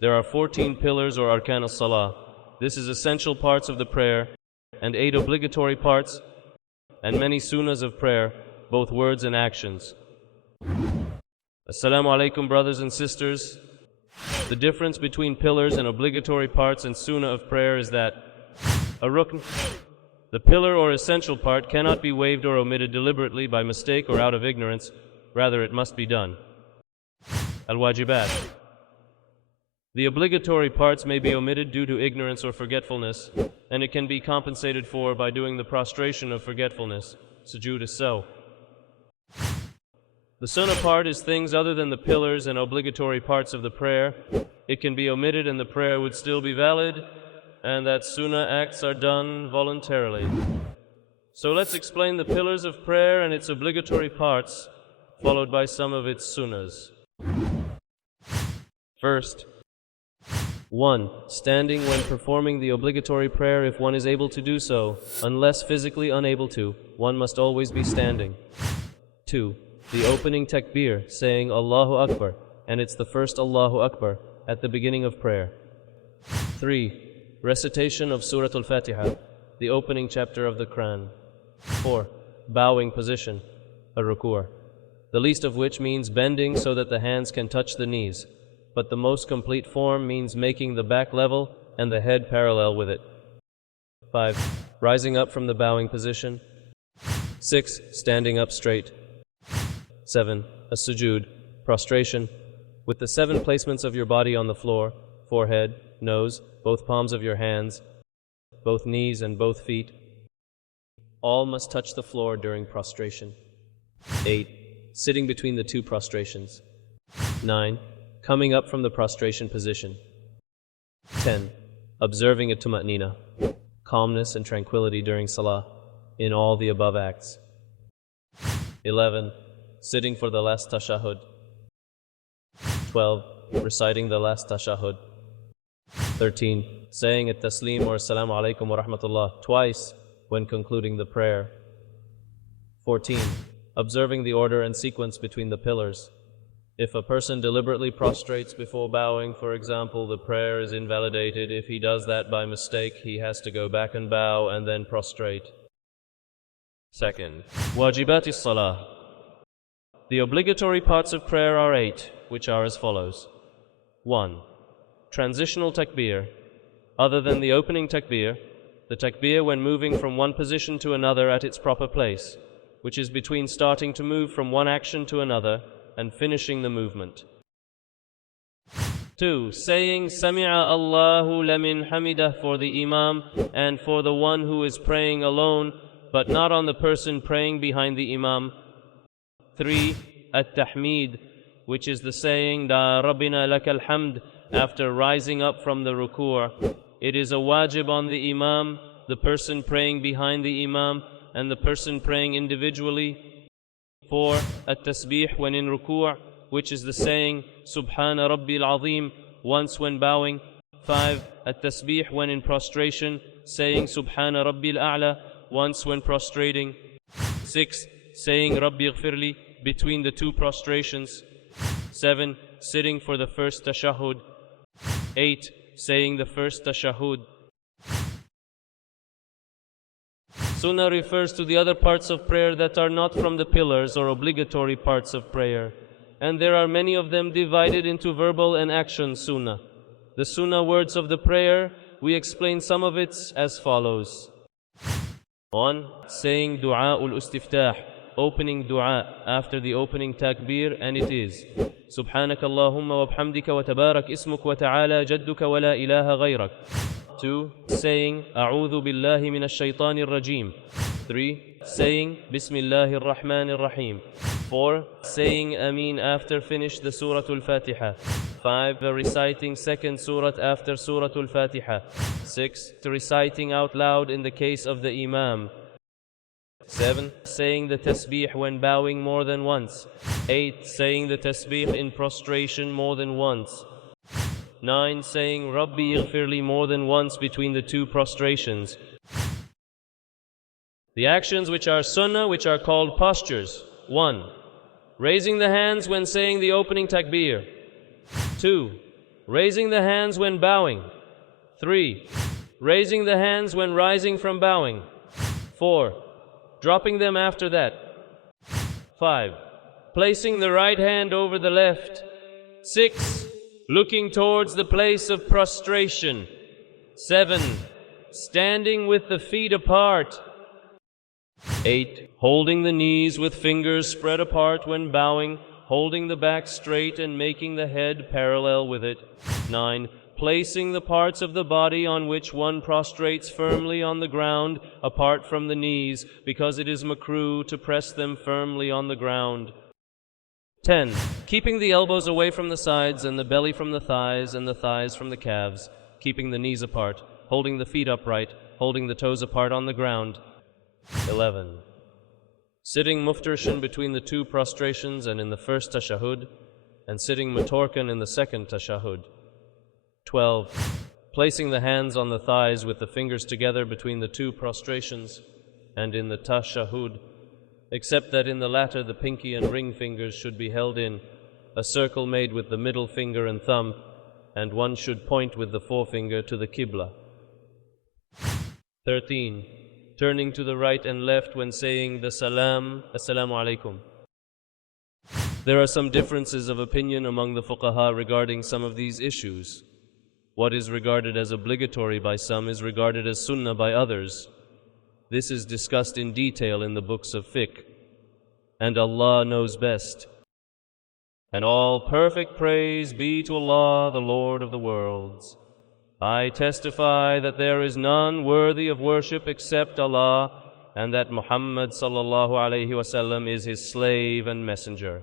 There are 14 pillars or arkan al-salah. This is essential parts of the prayer, and 8 obligatory parts, and many sunnahs of prayer, both words and actions. Assalamu alaikum, brothers and sisters. The difference between pillars and obligatory parts and sunnah of prayer is that a rukn, the pillar or essential part, cannot be waived or omitted deliberately by mistake or out of ignorance. Rather, it must be done. Al-wajibat. The obligatory parts may be omitted due to ignorance or forgetfulness, and it can be compensated for by doing the prostration of forgetfulness, sujood as-saw. The sunnah part is things other than the pillars and obligatory parts of the prayer. It can be omitted and the prayer would still be valid, and that sunnah acts are done voluntarily. So let's explain the pillars of prayer and its obligatory parts, followed by some of its sunnahs. First, 1. Standing when performing the obligatory prayer if one is able to do so. Unless physically unable to, one must always be standing. 2. The opening takbir, saying Allahu Akbar, and it's the first Allahu Akbar at the beginning of prayer. 3. Recitation of Surah Al-Fatiha, the opening chapter of the Quran. 4. Bowing position, a ruku', the least of which means bending so that the hands can touch the knees, but the most complete form means making the back level and the head parallel with it. 5. Rising up from the bowing position. 6. Standing up straight. 7. A sujood, prostration, with the 7 placements of your body on the floor, forehead, nose, both palms of your hands, both knees and both feet. All must touch the floor during prostration. 8. Sitting between the 2 prostrations. 9. Coming up from the prostration position. 10. Observing a tuma'nina, calmness and tranquility during Salah, in all the above acts. 11. Sitting for the last tashahhud. 12. Reciting the last tashahhud. 13. Saying at-taslim or assalamu alaikum wa rahmatullah twice when concluding the prayer. 14. Observing the order and sequence between the pillars. If a person deliberately prostrates before bowing, for example, the prayer is invalidated. If he does that by mistake, he has to go back and bow and then prostrate. Second, Wajibatis Salah. The obligatory parts of prayer are 8, which are as follows. 1. Transitional takbir. Other than the opening takbir, the takbir when moving from one position to another at its proper place, which is between starting to move from one action to another and finishing the movement. 2. Saying Sami'a Allahu lamin hamidah for the Imam and for the one who is praying alone, but not on the person praying behind the Imam. 3. At-tahmid, which is the saying Da Rabbina lakal hamd after rising up from the ruku'. It is a wajib on the Imam, the person praying behind the Imam, and the person praying individually. 4. At-tasbih when in ruku', which is the saying Subhana Rabbil Azim once when bowing. 5. At-tasbih when in prostration, saying Subhana Rabbil A'la once when prostrating. 6. Saying Rabbi Ighfirli between the 2 prostrations. 7. Sitting for the first tashahhud. 8. Saying the first tashahhud. Sunnah refers to the other parts of prayer that are not from the pillars or obligatory parts of prayer, and there are many of them divided into verbal and action sunnah. The sunnah words of the prayer, we explain some of it as follows. 1. Saying Du'a'ul Istiftah, opening dua after the opening takbir, and it is Subhanaka Allahumma wa bihamdika wa tabarak ismuk wa ta'ala jadduka wa la ilaha ghayrak. 2. Saying A'udhu billahi minash shaitanir rajim. 3. Saying Bismillahir Rahmanir Rahim. 4. Saying Ameen after finish the Surah Al-Fatiha. 5. Reciting second Surah after Surah Al-Fatiha. 6. Reciting out loud in the case of the Imam. 7. Saying the tasbih when bowing more than once. 8. Saying the tasbih in prostration more than once. 9. Saying Rabbi Ighfirli more than once between the 2 prostrations. The actions which are sunnah, which are called postures. 1. Raising the hands when saying the opening takbir. 2. Raising the hands when bowing. 3. Raising the hands when rising from bowing. 4. Dropping them after that. 5. Placing the right hand over the left. 6. Looking towards the place of prostration. 7. Standing with the feet apart. 8. Holding the knees with fingers spread apart when bowing, holding the back straight and making the head parallel with it. 9. Placing the parts of the body on which one prostrates firmly on the ground apart from the knees, because it is makruh to press them firmly on the ground. 10. Keeping the elbows away from the sides and the belly from the thighs and the thighs from the calves, keeping the knees apart, holding the feet upright, holding the toes apart on the ground. 11. Sitting muftarishan between the two prostrations and in the first tashahhud, and sitting mutorkan in the second tashahhud. 12. Placing the hands on the thighs with the fingers together between the two prostrations and in the tashahhud, except that in the latter the pinky and ring fingers should be held in a circle made with the middle finger and thumb, and one should point with the forefinger to the qibla. 13. Turning to the right and left when saying the salam, assalamu alaikum. There are some differences of opinion among the fuqaha regarding some of these issues. What is regarded as obligatory by some is regarded as sunnah by others. This is discussed in detail in the books of fiqh, and Allah knows best. And all perfect praise be to Allah, the Lord of the worlds. I testify that there is none worthy of worship except Allah, and that Muhammad sallallahu alaihi wasallam is his slave and messenger.